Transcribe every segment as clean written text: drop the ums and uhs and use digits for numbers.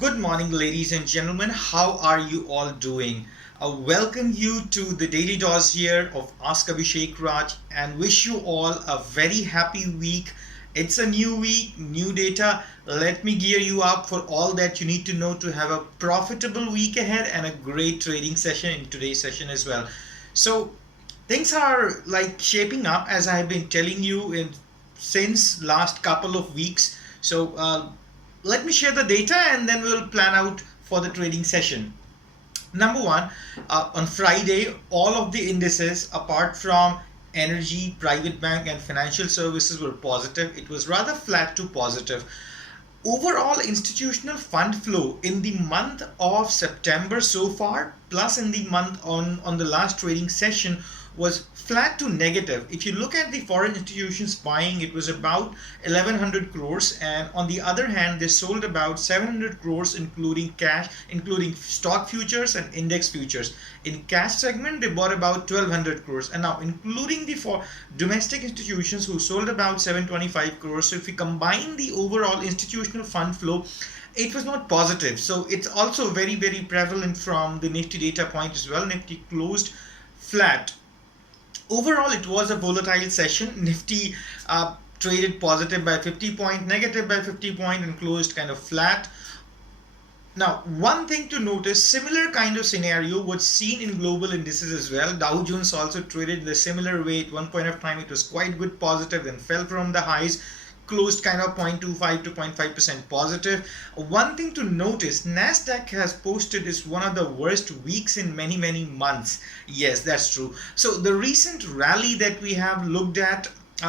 Good morning, ladies and gentlemen. How are you all doing? I welcome you to the daily dose here of Ask Abhishek Raj and wish you all a very happy week. It's a new week, new data. Let me gear you up for all that you need to know to have a profitable week ahead and a great trading session in today's session as well. So, things are like shaping up as I have been telling you since last couple of weeks. So, let me share the data and then we'll plan out for the trading session. Number one, on Friday, all of the indices apart from energy, private bank, and financial services were positive. It was rather flat to positive. Overall institutional fund flow in the month of September so far, plus in the month on the last trading session, was flat to negative. If you look at the foreign institutions buying, it was about 1100 crores, and on the other hand they sold about 700 crores including cash, including stock futures and index futures. In cash segment they bought about 1200 crores, and now including the for domestic institutions who sold about 725 crores. So if we combine the overall institutional fund flow, it was not positive. So it's also very prevalent from the Nifty data point as well. Nifty closed flat. Overall, it was a volatile session. Nifty traded positive by 50 point, negative by 50 point, and closed kind of flat. Now, one thing to notice, similar kind of scenario was seen in global indices as well. Dow Jones also traded in a similar way. At one point of time, it was quite good positive, then fell from the highs, closed kind of 0.25 to 0.5% positive. One thing to notice, NASDAQ has posted is one of the worst weeks in many months. Yes, that's true. So the recent rally that we have looked at,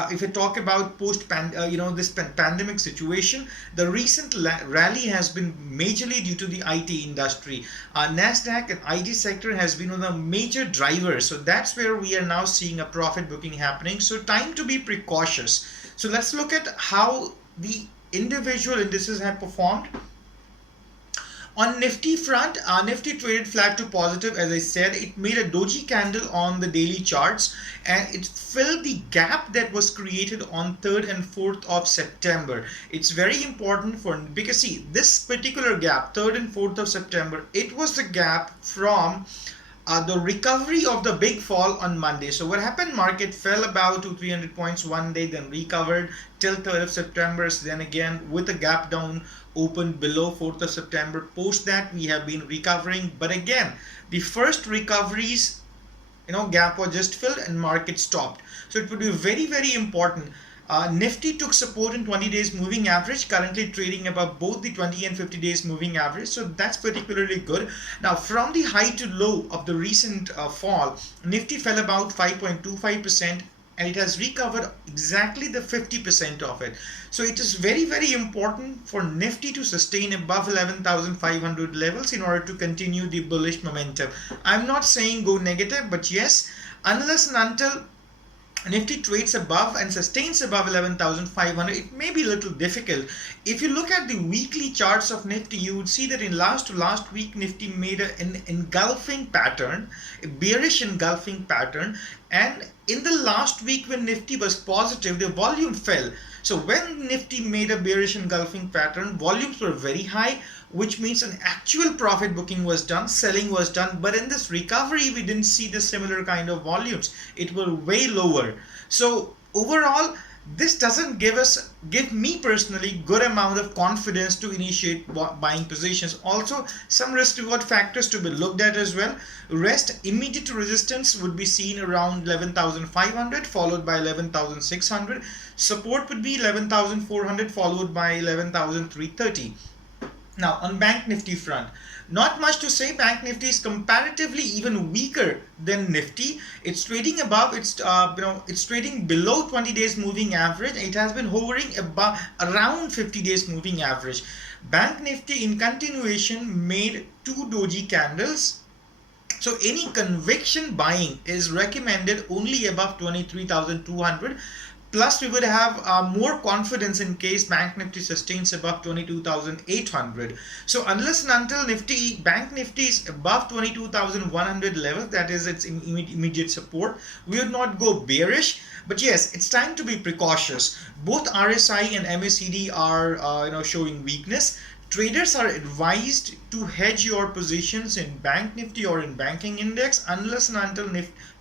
if I talk about this pandemic situation, the recent rally has been majorly due to the IT industry. Nasdaq and IT sector has been one of the major drivers. So that's where we are now seeing a profit booking happening. So time to be precautious. So let's look at how the individual indices have performed. On Nifty front, Nifty traded flat to positive. As I said, it made a doji candle on the daily charts and it filled the gap that was created on 3rd and 4th of September. It's very important because see, this particular gap, 3rd and 4th of September, it was the gap from the recovery of the big fall on Monday. So what happened? Market fell about 200-300 points one day, then recovered till 3rd of September. So then again with a gap down, opened below 4th of September. Post that we have been recovering, but again the first recoveries, gap was just filled and market stopped. So it would be very important. Nifty took support in 20 days moving average, currently trading above both the 20 and 50 days moving average. So that's particularly good. Now from the high to low of the recent fall, Nifty fell about 5.25% and it has recovered exactly the 50% of it. So it is very important for Nifty to sustain above 11,500 levels in order to continue the bullish momentum. I'm not saying go negative, but yes, unless and until Nifty trades above and sustains above 11,500, it may be a little difficult. If you look at the weekly charts of Nifty, you would see that in last week Nifty made an engulfing pattern, a bearish engulfing pattern, and in the last week when Nifty was positive, the volume fell. So when Nifty made a bearish engulfing pattern, volumes were very high, which means an actual profit booking was done, selling was done. But in this recovery, we didn't see the similar kind of volumes. It were way lower. So overall, this doesn't give me personally good amount of confidence to initiate buying positions. Also, some risk reward factors to be looked at as well. Immediate resistance would be seen around 11,500 followed by 11,600. Support would be 11,400 followed by 11,330. Now on Bank Nifty front, not much to say. Bank Nifty is comparatively even weaker than Nifty. It's trading above. It's trading below 20 days moving average. It has been hovering above around 50 days moving average. Bank Nifty in continuation made two doji candles. So any conviction buying is recommended only above 23,200. Plus we would have more confidence in case Bank Nifty sustains above 22,800. So unless and until Bank Nifty is above 22,100 level, that is its immediate support, we would not go bearish. But yes, it's time to be precautious. Both RSI and MACD are showing weakness. Traders are advised to hedge your positions in Bank Nifty or in banking index unless and until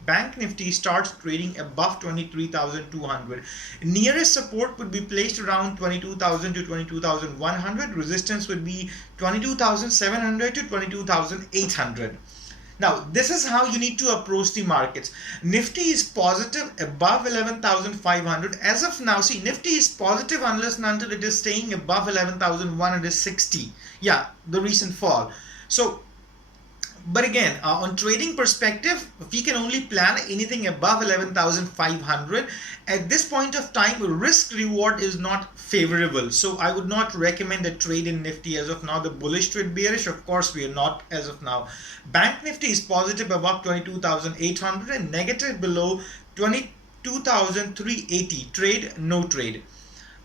Bank Nifty starts trading above 23,200. Nearest support would be placed around 22,000 to 22,100. Resistance would be 22,700 to 22,800. Now, this is how you need to approach the markets. Nifty is positive above 11,500. As of now, see, Nifty is positive unless and until it is staying above 11,160. Yeah, the recent fall. So, but again, on trading perspective, we can only plan anything above 11,500. At this point of time, risk reward is not favorable. So I would not recommend a trade in Nifty as of now. The bullish trade, bearish, of course, we are not as of now. Bank Nifty is positive above 22,800 and negative below 22,380. Trade, no trade.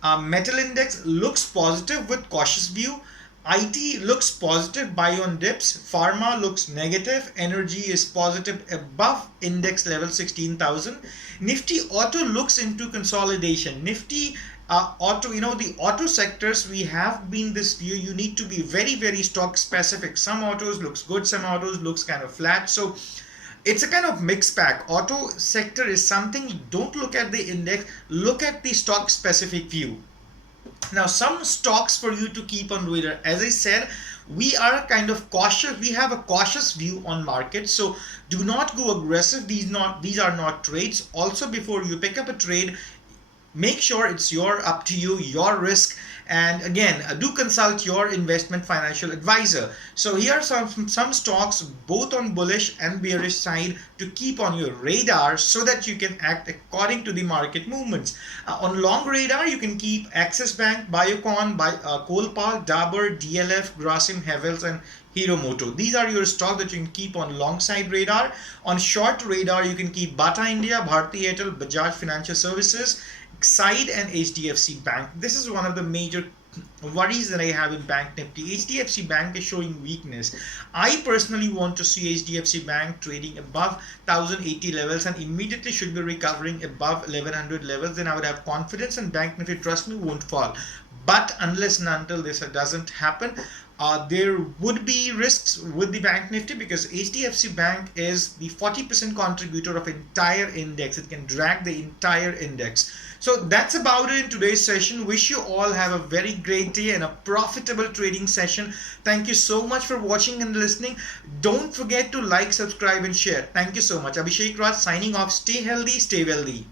Metal index looks positive with cautious view. IT looks positive, buy on dips. Pharma looks negative. Energy is positive above index level 16,000. Nifty auto looks into consolidation. Nifty auto, the auto sectors, we have been this view. You need to be very, very stock specific. Some autos looks good, some autos looks kind of flat. So it's a kind of mixed bag. Auto sector is something, don't look at the index, look at the stock specific view. Now, some stocks for you to keep on radar. As I said, we are kind of cautious. We have a cautious view on markets. So do not go aggressive. These are not trades. Also, before you pick up a trade, make sure it's up to you, your risk. And again, do consult your investment financial advisor. So here are some stocks both on bullish and bearish side to keep on your radar so that you can act according to the market movements. On long radar, you can keep Axis Bank, Biocon, Colpal, Dabur, DLF, Grasim, Havels, and Hero Moto. These are your stocks that you can keep on long side radar. On short radar, you can keep Bata India, Bharti Airtel, Bajaj Financial Services, Exide, and HDFC Bank. This is one of the major worries that I have in Bank Nifty. HDFC Bank is showing weakness. I personally want to see HDFC Bank trading above 1080 levels and immediately should be recovering above 1100 levels. Then I would have confidence and Bank Nifty, trust me, won't fall. But unless and until this doesn't happen, there would be risks with the Bank Nifty because HDFC Bank is the 40% contributor of entire index. It can drag the entire index. So that's about it in today's session. Wish you all have a very great day and a profitable trading session. Thank you so much for watching and listening. Don't forget to like, subscribe, and share. Thank you so much. Abhishek Raj signing off. Stay healthy, stay wealthy.